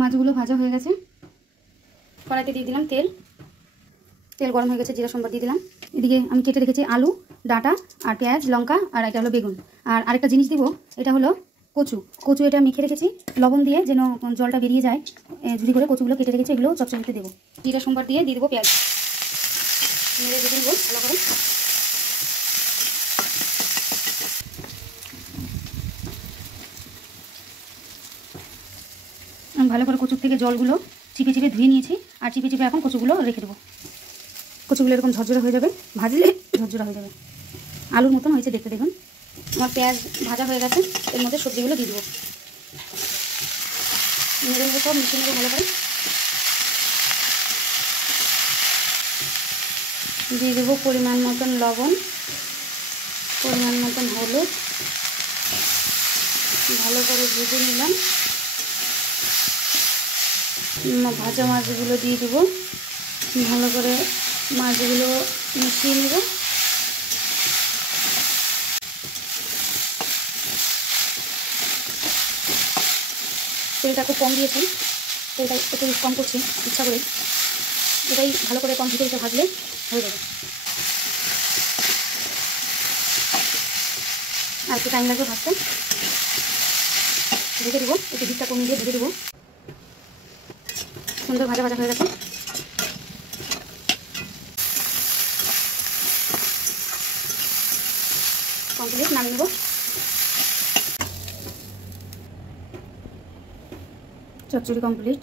মাছগুলো ভাজা হয়ে গেছে। কড়াইতে দিয়ে দিলাম তেল। তেল গরম হয়ে গেছে, জিরা সম্বার দিয়ে দিলাম। এদিকে আমি কেটে রেখেছি আলু, ডাঁটা আর পেঁয়াজ, লঙ্কা, আর এটা হলো বেগুন। আর আরেকটা জিনিস দিব, এটা হলো কচু। কচু এটা মেখে রেখেছি লবণ দিয়ে, যেন জলটা বেরিয়ে যায়। ঝুড়ি করে কচুগুলো কেটে রেখেছি, এগুলো চচ্চড়িতে দেবো। জিরা সম্বার দিয়ে দেবো পেঁয়াজ, মেরে দিয়ে দেবো ভালো করে। ভালো করে কচুর থেকে জলগুলো চিপে চিপে ধুয়ে নিয়েছি, আর চিপে চিপে এখন কচুগুলো রেখে দেবো। কচুগুলো এরকম ঝরঝরা হয়ে যাবে, ভাজলে ঝরঝরা হয়ে যাবে। আলুর মতন হয়েছে দেখতে, দেখুন। আমার পেঁয়াজ ভাজা হয়ে গেছে, এর মধ্যে সবজিগুলো দিয়ে দেবো। নেড়ে নেড়ে সব মিশিয়ে নেবো ভালো করে। দিয়ে দেবো পরিমাণ মতন লবণ, পরিমাণ মতন হলুদ। ভালো করে ভেজে নিলাম। ভাজা মাছগুলো দিয়ে দেবো, ভালো করে মাছগুলো মিশিয়ে নেব। তেলটা খুব কম দিয়েছি, তেলটা একটু কম করছি ইচ্ছা করে। এটাই ভালো করে কম হিসেবে ভাজলে হয়ে যাবে। আর একটু টাইম লাগবে ভাজতে। ঢেকে দেবো, একটু হিটটা কমিয়ে দিয়ে ঢেকে দেবো। সুন্দর ভাজা ভাজা হয়ে গেছে। কমপ্লিট, নামিয়ে নেব। চচ্চড়ি কমপ্লিট।